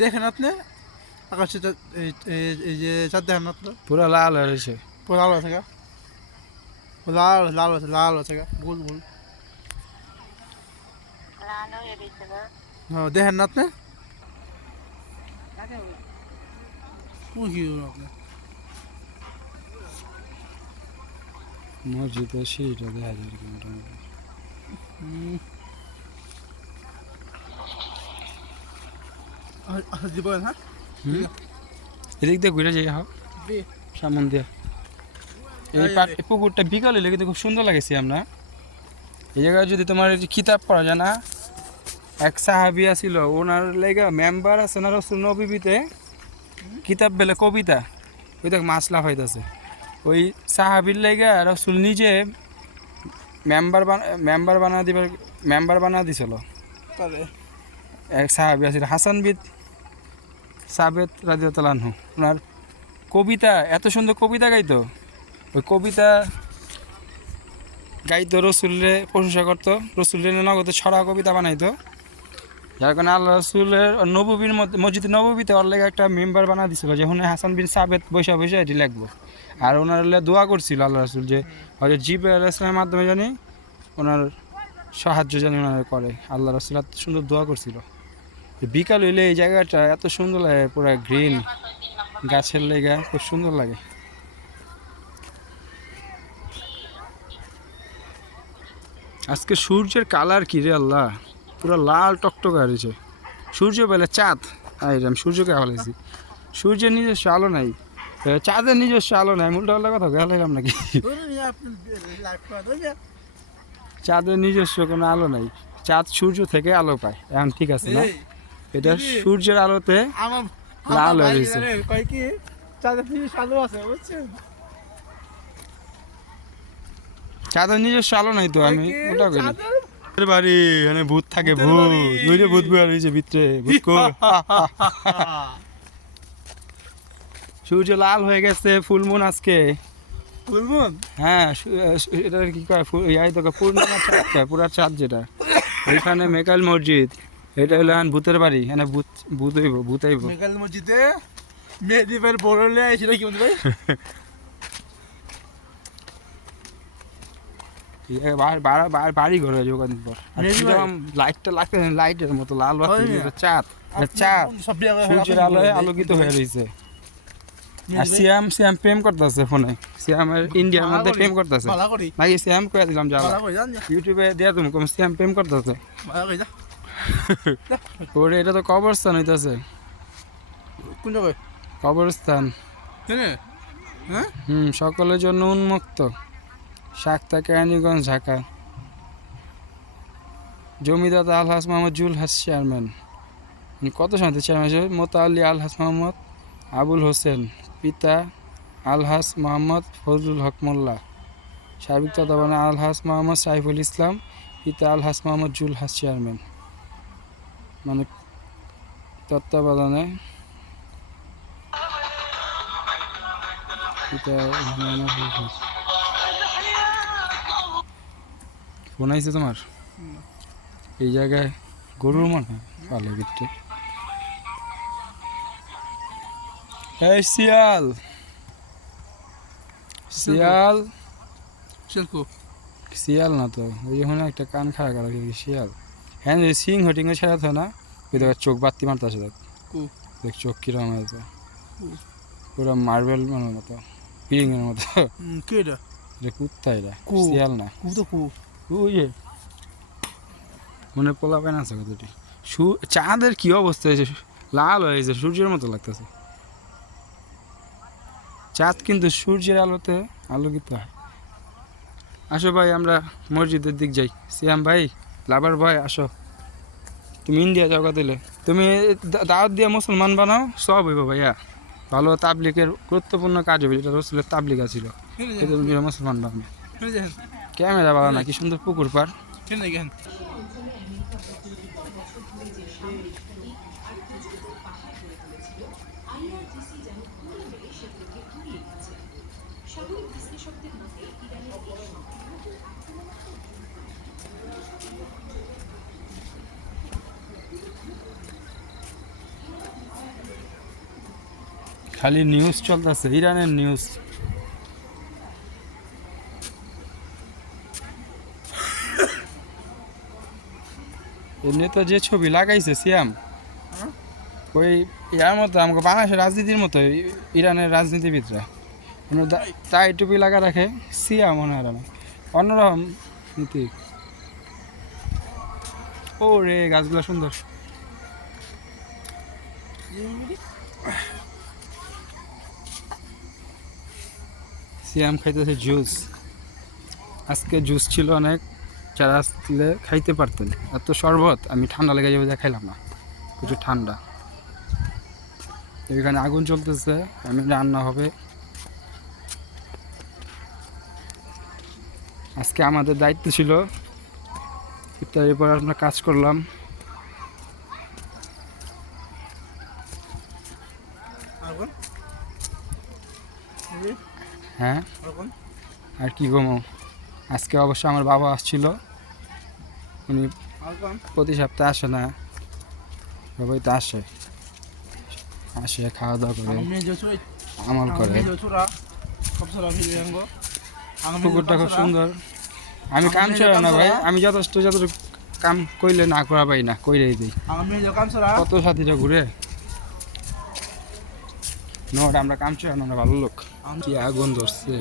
দেখেন আপনি আকাশে এই যে চাঁদ দেখেন না তো পুরো লাল হয়ে রয়েছে। পুরো লাল আছে গা লাল লাল আছে লাল আছে গা গোল গোল হ্যাঁ দেখেন না আপনি কি হলো আপনার মসজিদের সিঁড়িটা দেখা যায় আর কি মোটামুটি। জীবন হ্যাঁ এদিক দিয়ে ঘুরে যাই হোক সামন দিয়ে। এই পুকুরটা বিকাল হলে কিন্তু খুব সুন্দর লাগেছে আমরা। এই জায়গায় যদি তোমার কিতাব পড়া যায় না, এক সাহাবিয়া ছিল ওনার লেগা মেম্বার আছে না রসুল নবীতে কিতাব বেলে কবিতা ওই দেখ মাছ লাভ হইতেছে ওই সাহাবির লেগা রসুল নিজে মেম্বার বানা দিছিল। এক সাহাবি আছিল হাসান বিন সাবেত রাদিয়াল্লাহু আনহু, ওনার কবিতা এত সুন্দর কবিতা গাইতো। ওই কবিতা গাইতো, রসুলের প্রশংসা করতো, রসুলের নগদে ছড়া কবিতা বানাইতো। যার কারণে আল্লাহ রসুলের নববীর মসজিদ নববীতে ওর লেগে একটা মেম্বার বানা দিছিল যে হুনে হাসান বিন সাবেত বৈশা বৈশা এটি লিখবো। আর ওনার দোয়া করছিল আল্লাহ রসুল যে হয়তো জিবরাইল ইসলামের মাধ্যমে জানি ওনার সাহায্য জানি ওনারা করে। আল্লাহ রসুল এত সুন্দর দোয়া করছিল। বিকাল হইলে এই জায়গাটা এত সুন্দর লাগে, পুরো গ্রিন গাছের লেগা খুব সুন্দর লাগে। আজকে সূর্যের কালার কি রে আল্লাহ, পুরো লাল টকটকে হয়েছে। সূর্য বেলে চাঁদ, আমি সূর্যকে আলাইছি। সূর্যের নিজস্ব আলো নাই, চাঁদের নিজস্ব আলো নাই, উল্টা পাল্টা কথা গেলাম নাকি? চাঁদের নিজস্ব কোনো আলো নাই, চাঁদ সূর্য থেকে আলো পায়। এখন ঠিক আছে না, এটা সূর্যের আলোতে লাল হয়ে গেছে। চাঁদের নিজস্ব আলো নাই তো, আমি ওটা করি বাড়ি এখানে ভূত থাকে, ভূত বুঝলে ভূত বয়ে রয়েছে ভিতরে। সূর্য লাল হয়ে গেছে, ফুলমুন আজকে। ফুলমুন? হ্যাঁ, এটা কি কয় ইয়াই তো পূর্ণিমা চাঁদ কয়, পুরা চাঁদ যেটা। ওইখানে মেকাইল মসজিদ, এটা হলো এখন ভূতের বাড়ি, এখানে ভূত হইব, ভূত আইব। মেকাইল মসজিদে মেহেদিবের বড়লে আইছিল কি বলতে ভাই? বাড়ি ঘর হয়ে যাবে কদিন পর। লাইটটা লাগতে লাইটের মতো লাল বাতি, চাঁদ চাঁদ সূর্যের আলোয় আলোকিত হয়ে রয়েছে। আর সিয়াম প্রেম করতেছে ফোনে, সিয়ামের ইন্ডিয়ার মধ্যে প্রেম করতেছে নাকি? সিয়াম কয়ে দিলাম যা ইউটিউবে দিয়া তুমি সিয়াম প্রেম করতেছে। ওরে এটা তো কবরস্থান হইতেছে। কোন জায়গায় কবরস্থান? সকলের জন্য উন্মুক্ত, শাক্তা কেরানীগঞ্জ, ঢাকা। জমিদাতা আলহাজ মোহাম্মদ জুলহাস চেয়ারম্যান। কত সমিতি চেয়ারম্যান? মোতাল্লি আলহাজ মোহাম্মদ আবুল হোসেন, পিতা আলহাজ মোহাম্মদ ফজলুল হক মোল্লা। সাবেক তত্ত্বাবধানে আলহাজ মোহাম্মদ সাইফুল ইসলাম, পিতা আলহাজ মোহাম্মদ জুলহাস চেয়ারম্যান। মানে তত্ত্বাবধানে পিতা ফোন আইছে তোমার? এই জায়গায় গরুর মনে পালে ভিতরে। এই শিয়াল, শিয়াল শিয়াল না তো, ওই ওখানে একটা কান খাড়া করা শিয়াল। হ্যাঁ সিং হটিংয়ে ছাড়াতো না, ওই দেখ চোখ বাত্তি মারতেছে, দেখ চোখ কিরম হয়েছে, পুরো মার্বেল মানের মতো, পিরিংয়ের মতো। এটা কুত্তা, এটা শিয়াল না। মনে পোলা পেন আছে কতটি। চাঁদের কি অবস্থা হয়েছে, লাল হয়েছে, সূর্যের মতো লাগতেছে। চাঁদ কিন্তু সূর্যের আলোতে আলোকিত হয়। আসো ভাই আমরা মসজিদের দিক যাই। সিয়াম ভাই, লাভার ভাই, আসো। তুমি ইন্ডিয়া যাও দিলে, তুমি দাওয়াত দিয়ে মুসলমান বানাও, সব হইব ভাইয়া। ভালো তাবলিকের গুরুত্বপূর্ণ কাজ হবে, যেটা রসুলের তাবলিক আছিল, তুমি মুসলমান বানাবে। ক্যামেরা বাবা না, কি সুন্দর পুকুর পার। খালি নিউজ চলতেছে, ইরানের নিউজ। এমনি তো যে ছবি লাগাইছে সিয়াম, ওই ইয়ার মতো আমাকে বাংলাদেশের রাজনীতির মতো ইরানের রাজনীতিবিদরা তাই টুপি লাগা রাখে, সিয়াম মনে হয় না, অন্যরকম নীতি। ও রে গাছগুলো সুন্দর। সিয়াম খাইতেছে জুস, আজকে জুস ছিল অনেক, যারা আসলে খাইতে পারতেন। এত শরবত আমি ঠান্ডা লেগে যাবে, খাইলাম না, কিছু ঠান্ডা। এখানে আগুন চলতেছে, আমি রান্না হবে। আজকে আমাদের দায়িত্ব ছিল ইফতারের পর আমরা কাজ করলাম। হ্যাঁ আর কি গমো, আজকে অবশ্য আমার বাবা আসছিল, উনি প্রতি সপ্তাহে আসে না, সবাই তো আসে, খাওয়া দাওয়া করে আমল করে। পুকুরটা খুব সুন্দর। আমি কাম ছিল না ভাই, আমি যতটুকু কাম কইলে না করা পাই না, কইরেই দিই। কত সাথীরা ঘুরে নোটা, আমরা কাম ছিল না, ভালো লোক। কি আগুন ধরছে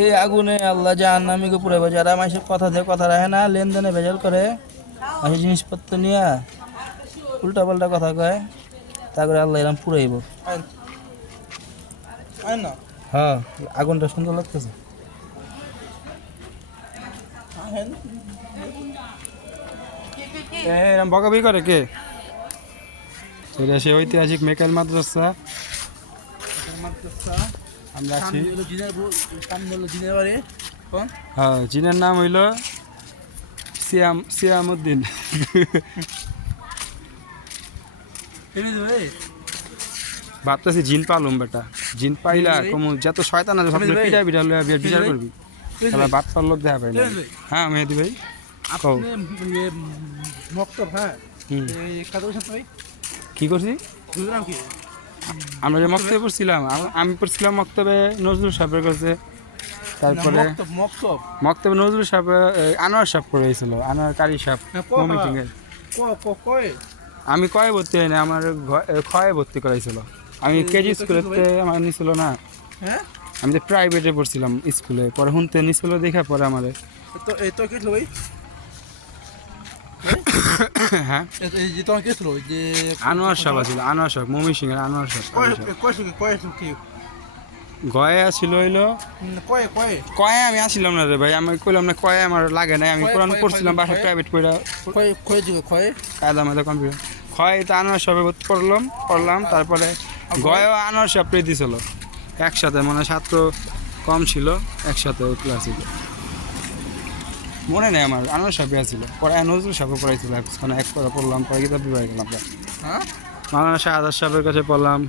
এই আগুনে, আল্লাহ জাহান্নামীকে পুরাইবে। যারা মাসে কথা দিয়ে কথা রাখে না, লেনদেনে ভেজাল করে, মাসে জিনিসপত্র নিয়ে উল্টা পাল্টা কথা কয়, তারপরে আল্লাহ এরকম পুরাইব। হ্যাঁ আগুনটা সুন্দর লাগতেছে। এরকম বকাবি করে কে? এটা সে ঐতিহাসিক মেকাইল মাদ্রাসা। আমরা আছি, হ্যাঁ জিনের নাম হইল সিয়ামউদ্দিন। ভাবতেছি জিন পালুম বেটা, জিন পাইলা কম যত শয়তান আছে সব পিঠা পিঠা লইয়া বিচার করবি, তাহলে বাদ পার লোক দেখা পাই না। হ্যাঁ মেহেদি ভাই কি করছি? আমরা যে মক্তবে পড়ছিলাম, আমি পড়ছিলাম মক্তবে নজরুল সাহেবের কাছে, তারপরে মক্তবে নজরুল সাহেব আনোয়ার সাহেব পড়েছিল, আনোয়ার কারি সাহেব মিটিং এর। আমি কয়ে ভর্তি হয় না, আমার ক্ষয়ে ভর্তি করাইছিল। আমি কেজি স্কুলেতে আমার নিছিল না, আমি তো প্রাইভেটে পড়ছিলাম স্কুলে, পরে শুনতে নিছিল দেখা পরে আমাদের। হ্যাঁ আনোয়ার সাহেব ছিল, আনোয়ার সাহেব মমি সিং এর আনোয়ার সাহেব গয়ে ছিল হইলো কয়ে। আমি আসছিলাম না রে ভাই, আমি কইলাম না কয়ে আমার লাগে নাই, আমি কোরআন পড়ছিলাম বাসায় প্রাইভেট পড়া কায়দা মাদা কম্পিউটার। ক্ষয় তো আনোয়ার সাহেব পড়লাম, তারপরে গয়েও আনোয়ার সাহেব পেয়ে দিছিল একসাথে, মানে ছাত্র কম ছিল একসাথে ওই ক্লাসে, মনে নেই আমার। আনোয়ার সাহেব ছিল, পরে নজরুল সাহেব পড়াইছিল, এক করে পড়লাম, পরে কিতাব বিভাগে গেলাম। মাওলানা শাহাদ সাহেবের কাছে পড়লাম,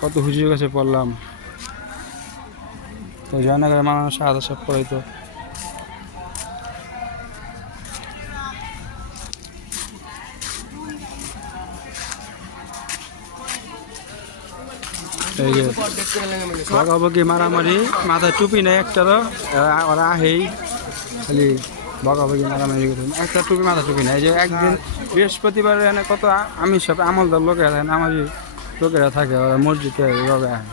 কত হুজুরের কাছে পড়লাম, তো জয়নগরে মাওলানা শাহাদ সাহেব পড়াইতো। এই যে বকাবকি মারামারি, মাথায় টুপি নেই একটারও, ওরা আহেই খালি বকাবকি মারামারি করে, একটা টুপি মাথা টুপি নেই। যে একদিন বৃহস্পতিবার এনে কত আমি সব আমলদার লোকেরা থাকে, নামাজি লোকেরা থাকে, ওরা মসজিদে এভাবে আহে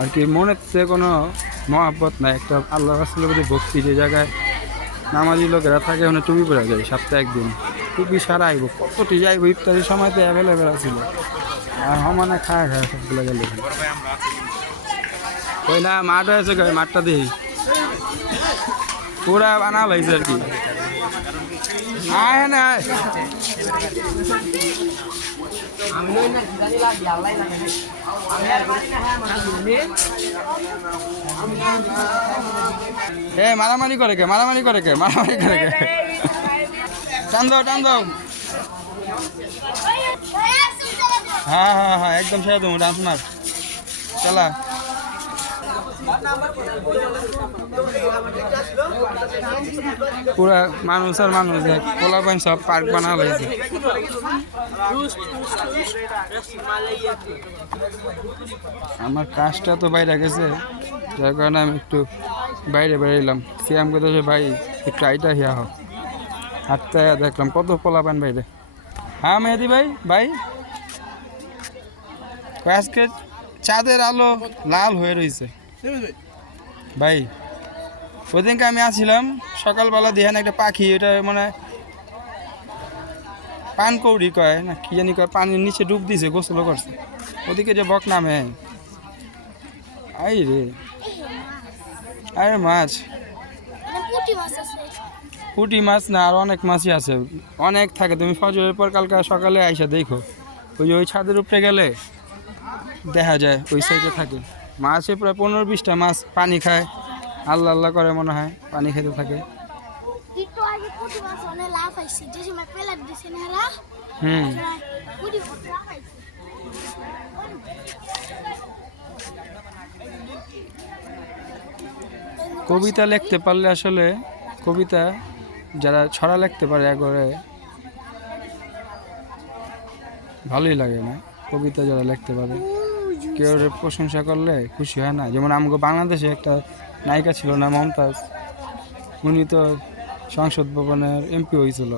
আর কি, মনেতে কোনো মহাব্বত নাই, একটা আল্লাহ রাসূলের প্রতি ভক্তি। যে জায়গায় নামাজি লোকেরা থাকে ওখানে টুপি পরে যায়, সপ্তাহে একদিন টুপি সারা আইব, কতটি যাইব, ইফতারির সময় তো অ্যাভেলেবেল ছিল, আর সমানে খায় সবগুলো গেলে ওই না মাঠ হয়েছে, মাঠটা দিই পুরা বানা লাগছে আর কি। আয় না মারামারি করে কে, মারামারি করে কে, মারামারি করে কে, টান দাও। হ্যাঁ একদম সেরা তুমি ডান্স মার চালা। পুরা মানুষ আর মানুষ দেখ পোলাপাইন সব পার্ক বানা হয়েছে। আমার কাজটা তো বাইরে গেছে, যার কারণে আমি একটু বাইরে বেরোলাম। সিয়াম কথা ভাই একটু আইটা হিয়া হোক, হাঁটতে দেখলাম কত পোলাপাইন বাইরে। হ্যাঁ মেহেদি ভাই, ভাই আজকে চাঁদের আলো লাল হয়ে রয়েছে ভাই। ওই দিনকে আমি আসছিলাম সকালবেলা দেখেন একটা পাখি, এটা মানে পানকৌড়ি কয় না কি জানি কয়, পানির নিচে ডুব দিছে, গোসল করছে। ওদিকে যে বক নামে, আই রে আরে মাছ, পুঁটি মাছ না আর অনেক মাছই আছে, অনেক থাকে। তুমি ফজরের পর কালকে সকালে আইসা দেখো, ওই ছাদের উপরে গেলে দেখা যায় ওই সাইডে থাকে মাছে প্রায় 15-20টা মাছ পানি খায়, আল্লাহ আল্লাহ করে মনে হয়, পানি খেতে থাকে। কবিতা লিখতে পারলে আসলে, কবিতা যারা ছড়া লিখতে পারে একবারে ভালোই লাগে না? কবিতা যারা লিখতে পারে কেউ প্রশংসা করলে খুশি হয় না? যেমন আমাকে বাংলাদেশে একটা নায়িকা ছিল না, মমতাজ, উনি তো সংসদ ভবনের এমপি হয়েছিল।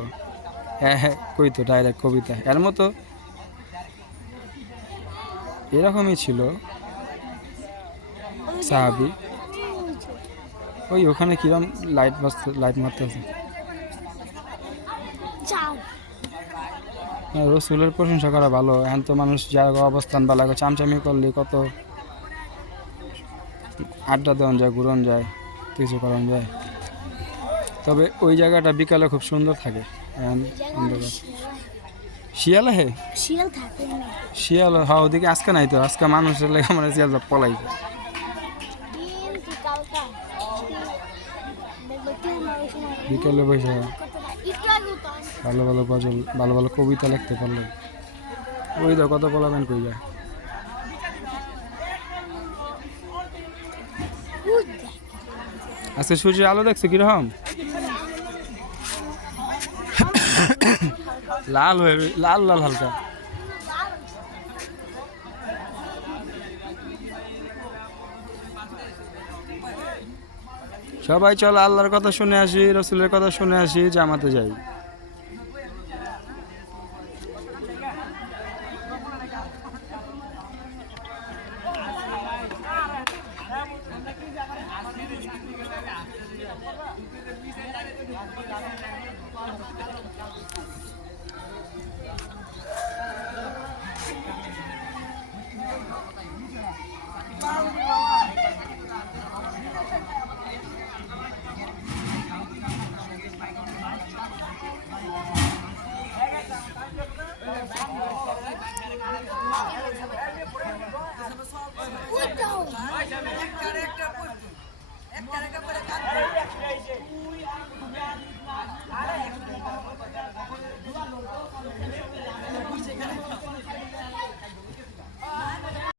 হ্যাঁ কইতো ডাইরেক্ট কবিতা, এর মতো এরকমই ছিল সাহাবি। ওই ওখানে কিরম লাইট মারতেছে। রসুলের প্রশংসা করা ভালো, এখন তো মানুষ যার অবস্থান বা লাগে চামচামি করলে কত আড্ডা দেওয়া যায়, ঘুরন যায়, কিছু করান যায়। তবে ওই জায়গাটা বিকালে খুব সুন্দর থাকে। শিয়াল হে শিয়াল, হ্যাঁ ওদিকে আজকে নাই তো, আজকে মানুষের লেগে মানে শিয়াল পলাই বিকেলে বসে ভালো ভালো গজল, ভালো ভালো কবিতা লিখতে পারলে ওই তো কত বলাবেন কই যায়। আজকে সূর্যের আলো দেখছো কিরকম লাল হয়ে, লাল লাল হালকা। সবাই চলো আল্লাহর কথা শুনে আসি, রসুলের কথা শুনে আসি, জামাতে যাই। একটা